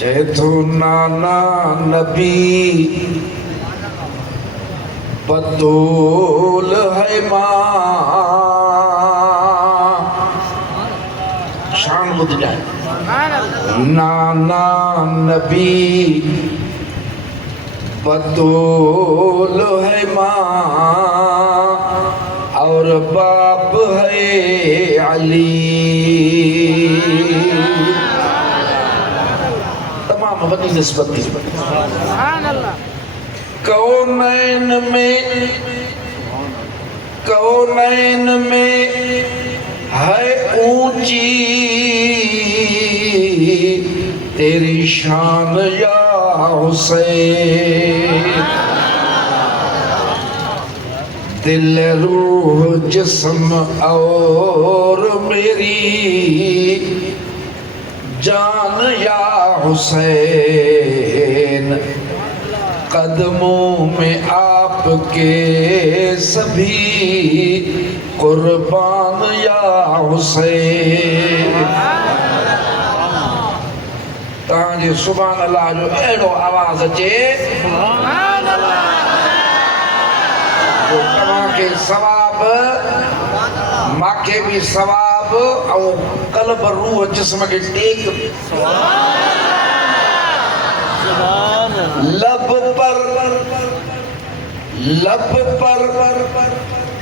چاہے تو نانا نبی بطول ہے ماں شان بدھ جائے نانا نبی بطول ہے ماں اور باپ ہے علی تمام بنی نسبت کی کونین میں ہے اونچی تیری شان یا حسین دل روح جسم اور میری جان یا حسین قدموں میں آپ کے سبھی قربان یا حسین تانجے سبحان اللہ جو اہڑو آواز اچے جو تمہاں کے ثواب ماں کے بھی ثواب اور قلب روح جسم کے ٹیک لب پر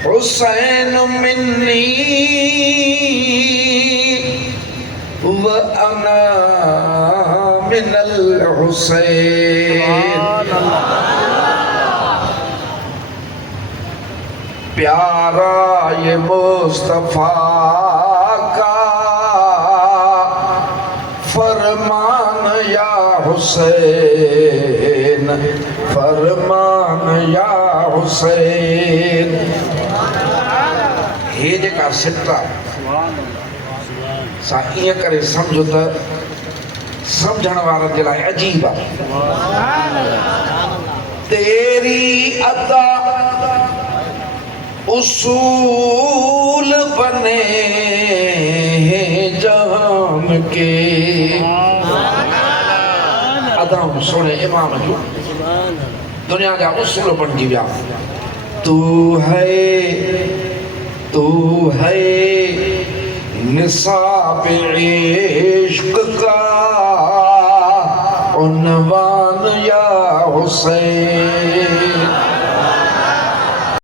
حسین منی وَأَنَا مِنَ الْحُسَيْنِ پیارا یہ مصطفیٰ کا فرمان یا حسین فرمان یا حسین یہ جکا سٹا سائیں کرے سمجھو تا سمجھن وارن جے لائے عجیب ہے تیری عطا اصول بنے ہیں جہان کے ادھام سونے امام جو دنیا جا اصول بن گی بیا تو ہے نصاب عشق کا عنوان یا حسین